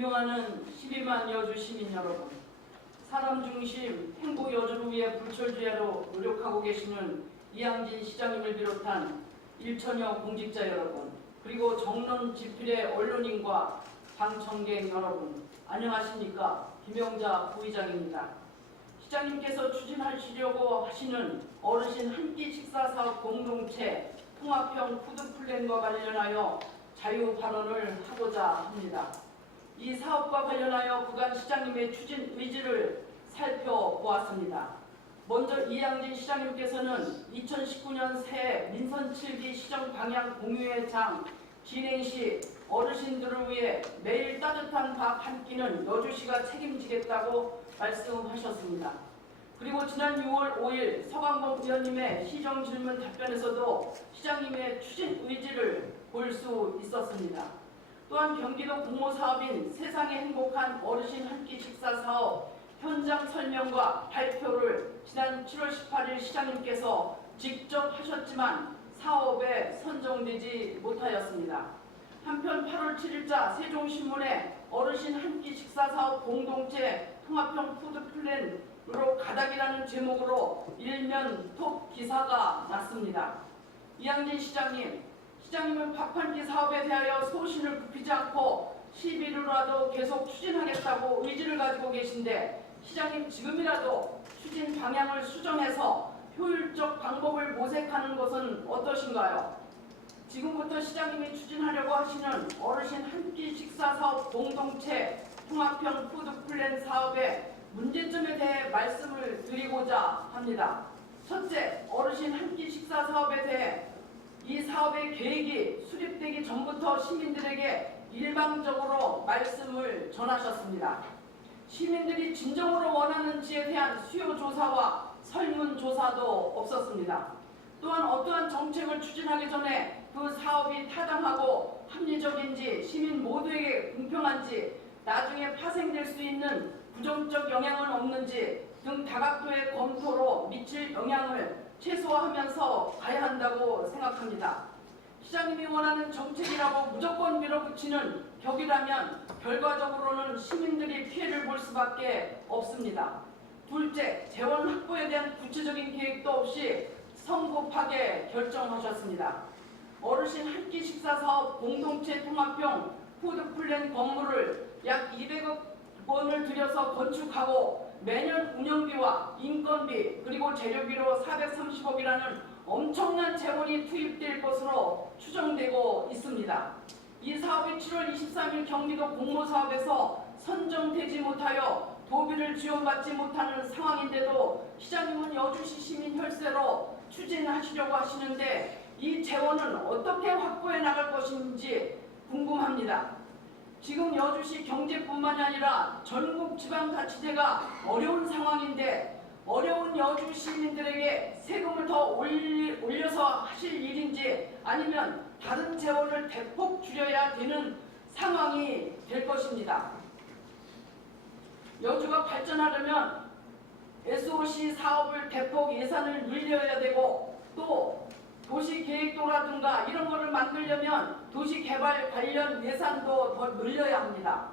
존경하는 12만 여주 시민 여러분, 사람 중심 행복 여주를 위해 불철주야로 노력하고 계시는 이양진 시장님을 비롯한 1천여 공직자 여러분, 그리고 정론 지필의 언론인과 방청객 여러분, 안녕하십니까? 김영자 부의장입니다. 시장님께서 추진하시려고 하시는 어르신 한 끼 식사 사업 공동체 통합형 푸드플랜과 관련하여 자유 발언을 하고자 합니다. 이 사업과 관련하여 그간 시장님의 추진 의지를 살펴보았습니다. 먼저 이양진 시장님께서는 2019년 새해 민선 7기 시정 방향 공유회장 진행 시 어르신들을 위해 매일 따뜻한 밥 한 끼는 여주시가 책임지겠다고 말씀하셨습니다. 그리고 지난 6월 5일 서강범 의원님의 시정 질문 답변에서도 시장님의 추진 의지를 볼 수 있었습니다. 또한 경기도 공모사업인 세상에 행복한 어르신 한 끼 식사 사업 현장 설명과 발표를 지난 7월 18일 시장님께서 직접 하셨지만 사업에 선정되지 못하였습니다. 한편 8월 7일자 세종신문에 어르신 한 끼 식사 사업 공동체 통합형 푸드플랜으로 가닥이라는 제목으로 일면 톱 기사가 났습니다. 이양진 시장님은 밥 한 끼 사업에 대하여 소신을 굽히지 않고 시비로라도 계속 추진하겠다고 의지를 가지고 계신데, 시장님 지금이라도 추진 방향을 수정해서 효율적 방법을 모색하는 것은 어떠신가요? 지금부터 시장님이 추진하려고 하시는 어르신 한 끼 식사 사업 공동체 통합형 푸드플랜 사업의 문제점에 대해 말씀을 드리고자 합니다. 첫째, 어르신 한 끼 식사 사업에 대해 이 사업의 계획이 수립되기 전부터 시민들에게 일방적으로 말씀을 전하셨습니다. 시민들이 진정으로 원하는지에 대한 수요조사와 설문조사도 없었습니다. 또한 어떠한 정책을 추진하기 전에 그 사업이 타당하고 합리적인지, 시민 모두에게 공평한지, 나중에 파생될 수 있는 부정적 영향은 없는지 등 다각도의 검토로 미칠 영향을 최소화하면서 가야 한다고 생각합니다. 시장님이 원하는 정책이라고 무조건 밀어붙이는 격이라면 결과적으로는 시민들이 피해를 볼 수밖에 없습니다. 둘째, 재원 확보에 대한 구체적인 계획도 없이 성급하게 결정하셨습니다. 어르신 한 끼 식사 사업 공동체 통합형 푸드플랜 건물을 약 200억 원을 들여서 건축하고 매년 운영비와 인건비 그리고 재료비로 430억이라는 엄청난 재원이 투입될 것으로 추정되고 있습니다. 이 사업이 7월 23일 경기도 공모사업에서 선정되지 못하여 도비를 지원받지 못하는 상황인데도 시장님은 여주시 시민 혈세로 추진하시려고 하시는데, 이 재원은 어떻게 확보해 나갈 것인지 궁금합니다. 지금 여주시 경제뿐만이 아니라 전국 지방자치제가 어려운 상황인데, 어려운 여주 시민들에게 세금을 더 올려서 하실 일인지, 아니면 다른 재원을 대폭 줄여야 되는 상황이 될 것입니다. 여주가 발전하려면 SOC 사업을 대폭 예산을 늘려야 되고, 또 도시계획도라든가 이런 거를 만들려면 도시개발 관련 예산도 더 늘려야 합니다.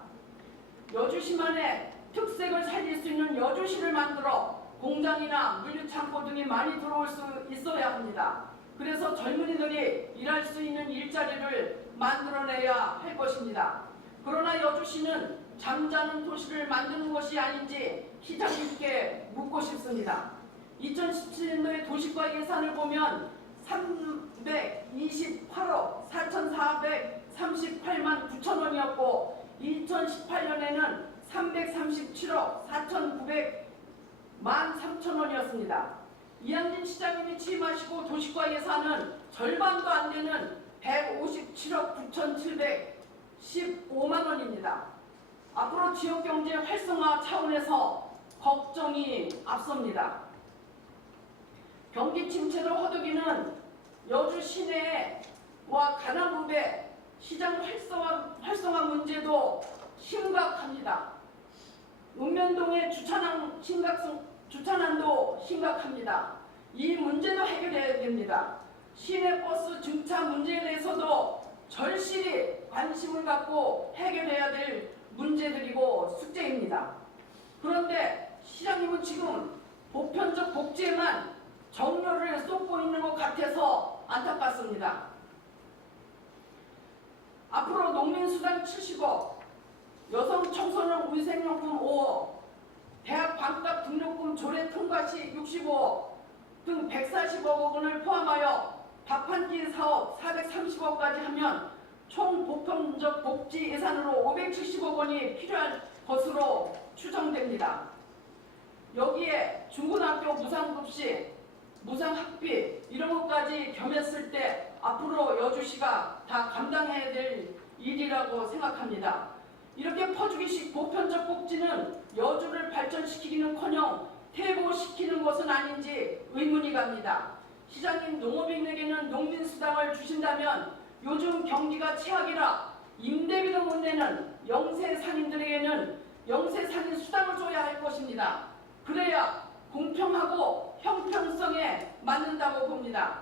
여주시만의 특색을 살릴 수 있는 여주시를 만들어 공장이나 물류창고 등이 많이 들어올 수 있어야 합니다. 그래서 젊은이들이 일할 수 있는 일자리를 만들어내야 할 것입니다. 그러나 여주시는 잠자는 도시를 만드는 것이 아닌지 시장님께 묻고 싶습니다. 2017년도의 도시과 예산을 보면 328억 4,438만 9천 원이었고 2018년에는 337억 4,900만 3천 원이었습니다. 이양진 시장님이 취임하시고 도시과 예산은 절반도 안 되는 157억 9,715만 원입니다. 앞으로 지역경제 활성화 차원에서 걱정이 앞섭니다. 경기 침체를 허덕이는 여주 시내와 가남읍의 시장 활성화 문제도 심각합니다. 읍면동의 주차난도 심각합니다. 이 문제도 해결해야 됩니다. 시내버스 증차 문제에 대해서도 절실히 관심을 갖고 해결해야 될 문제들이고 숙제입니다. 그런데 시장님은 지금 보편적 복지에만 정료를 쏟고 있는 것 같아서 안타깝습니다. 앞으로 농민수당 70억, 여성 청소년 위생용품 5억, 대학 반값 등록금 조례 통과 시 65억 등 140억 원을 포함하여 밥 한 끼 사업 430억까지 하면 총 보편적 복지 예산으로 570억 원이 필요할 것으로 추정됩니다. 여기에 중고등학교 무상급식, 무상학비 이런 것까지 겸했을 때 앞으로 여주시가 다 감당해야 될 일이라고 생각합니다. 이렇게 퍼주기식 보편적 복지는 여주를 발전시키기는커녕 퇴보시키는 것은 아닌지 의문이 갑니다. 시장님, 농업인에게는 농민수당을 주신다면 요즘 경기가 최악이라 임대비도 못 내는 영세산인들에게는 영세산인 수당을 줘야 할 것입니다. 그래야 공평하고 형평성에 맞는다고 봅니다.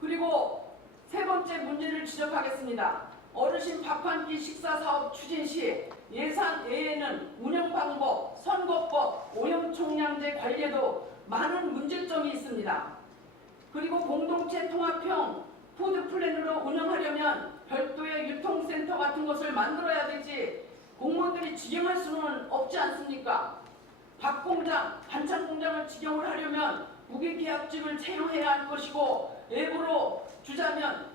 그리고 세 번째 문제를 지적하겠습니다. 어르신 밥 한 끼 식사 사업 추진 시 예산 외에는 운영 방법, 선거법, 오염총량제 관리에도 많은 문제점이 있습니다. 그리고 공동체 통합형 푸드 플랜으로 운영하려면 별도의 유통센터 같은 것을 만들어야 되지 공무원들이 직영할 수는 없지 않습니까? 밥 공장, 반찬 공장을 직영을 하려면 무기계약직을 채용해야 할 것이고 외부로 주자면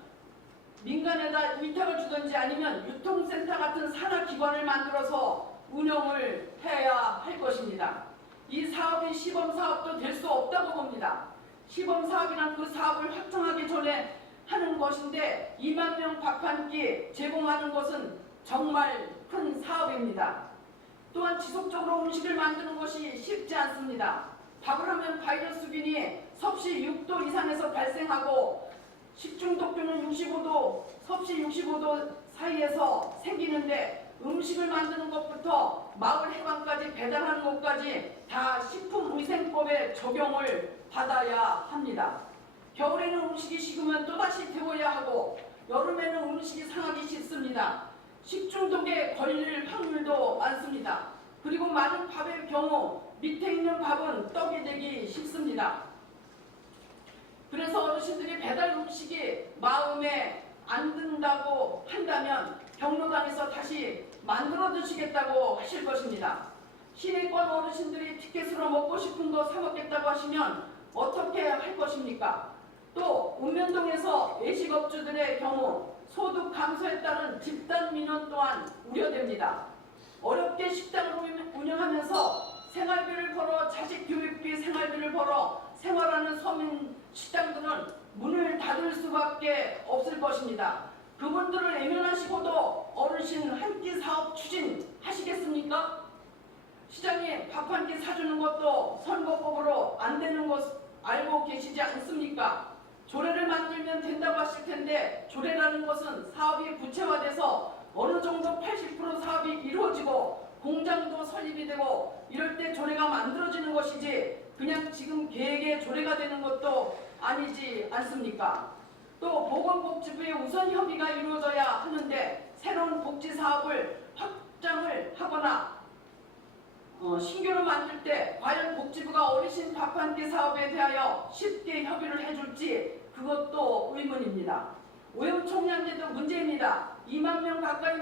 민간에다 위탁을 주든지 아니면 유통센터 같은 산하기관을 만들어서 운영을 해야 할 것입니다. 이 사업이 시범사업도 될 수 없다고 봅니다. 시범사업이란 그 사업을 확정하기 전에 하는 것인데 2만 명 밥 한 끼 제공하는 것은 정말 큰 사업입니다. 또한 지속적으로 음식을 만드는 것이 쉽지 않습니다. 밥을 하면 바이러스균이 섭씨 6도 이상에서 발생하고 식중독균은 65도, 섭씨 65도 사이에서 생기는데 음식을 만드는 것부터 마을 해방까지 배달하는 것까지 다 식품위생법에 적용을 받아야 합니다. 겨울에는 음식이 식으면 또다시 데워야 하고 여름에는 음식이 상하기 쉽습니다. 식중독에 걸릴 확률도 많습니다. 그리고 많은 밥의 경우 밑에 있는 밥은 떡이 되기 쉽습니다. 그래서 어르신들이 배달 음식이 마음에 안 든다고 한다면 경로당에서 다시 만들어 드시겠다고 하실 것입니다. 시내권 어르신들이 티켓으로 먹고 싶은 거 사 먹겠다고 하시면 어떻게 할 것입니까? 또 읍면동에서 외식업주들의 경우 소득 감소에 따른 집단 민원 또한 우려됩니다. 어렵게 식당을 운영하면서 생활비를 벌어 자식 교육비 생활비를 벌어 생활하는 서민 식당들은 문을 닫을 수밖에 없을 것입니다. 그분들을 외면하시고도 어르신 한 끼 사업 추진하시겠습니까? 시장님, 밥 한 끼 사주는 것도 선거법으로 안 되는 것 알고 계시지 않습니까? 조례를 만들면 된다고 하실 텐데 조례라는 것은 사업이 구체화돼서 어느 정도 80% 사업이 이루어지고 공장도 설립이 되고 이럴 때 조례가 만들어지는 것이지 그냥 지금 계획에 조례가 되는 것도 아니지 않습니까? 또 보건복지부의 우선 협의가 이루어져야 하는데 새로운 복지사업을 확장을 하거나 신규로 만들 때 과연 복지부가 어르신 밥 한 끼 사업에 대하여 쉽게 협의를 해줄지 그것도 의문입니다. 오염총량제도 문제입니다. 2만 명 가까이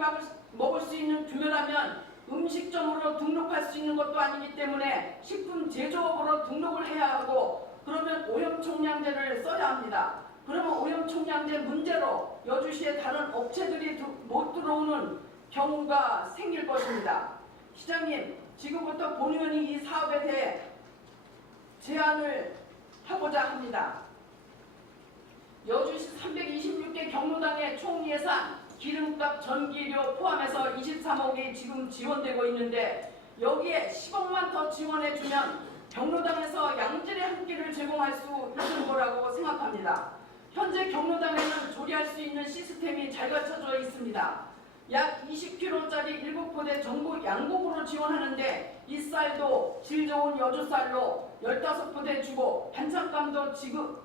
먹을 수 있는 규모라면 음식점으로 등록할 수 있는 것도 아니기 때문에 식품 제조업으로 등록을 해야 하고 그러면 오염총량제를 써야 합니다. 그러면 오염총량제 문제로 여주시에 다른 업체들이 못 들어오는 경우가 생길 것입니다. 시장님, 지금부터 본의원이 이 사업에 대해 제안을 하고자 합니다. 여주시 326개 경로당의 총 예산 기름값, 전기료 포함해서 23억이 지금 지원되고 있는데 여기에 10억만 더 지원해주면 경로당에서 양질의 한 끼를 제공할 수 있는 거라고 생각합니다. 현재 경로당에는 조리할 수 있는 시스템이 잘 갖춰져 있습니다. 약 20kg짜리 7포대 전부 양곡으로 지원하는데 이 쌀도 질 좋은 여주쌀로 15포대 주고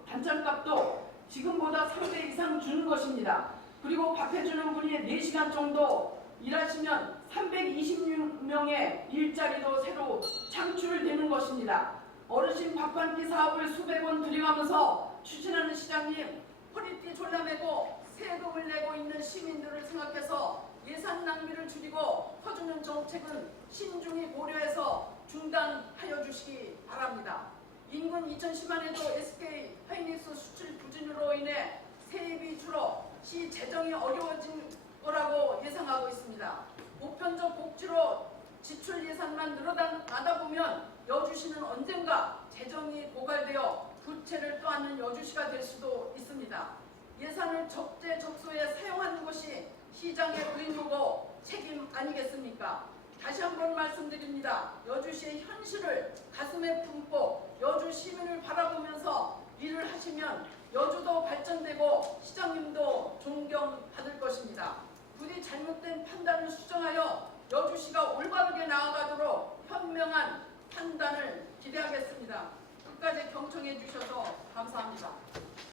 반찬값도 지금보다 3배 이상 주는 것입니다. 그리고 밥 해주는 분이 4시간 정도 일하시면 320명의 일자리도 새로 창출되는 것입니다. 어르신 밥 한 끼 사업을 수백 원 들여가면서 추진하는 시장님, 허리띠 졸라매고 세금을 내고 있는 시민들을 생각해서 예산 낭비를 줄이고 퍼주는 정책은 신중히 고려해서 중단하여 주시기 바랍니다. 인근 2010만 해도 SK 하이닉스 수출 부진으로 인해 세입이 줄어 시 재정이 어려워진 거라고 예상하고 있습니다. 보편적 복지로 지출 예산만 늘어나다 보면 여주시는 언젠가 재정이 고갈되어 부채를 떠안는 여주시가 될 수도 있습니다. 예산을 적재적소에 사용하는 것이 시장의 의무고 책임 아니겠습니까? 다시 한번 말씀드립니다. 여주시의 현실을 가슴에 품고 여주 시민을 바라보면서 일을 하시면 여주도 발전되고 시장님도 존경받을 것입니다. 부디 잘못된 판단을 수정하여 여주시가 올바르게 나아가도록 현명한 판단을 기대하겠습니다. 끝까지 경청해 주셔서 감사합니다.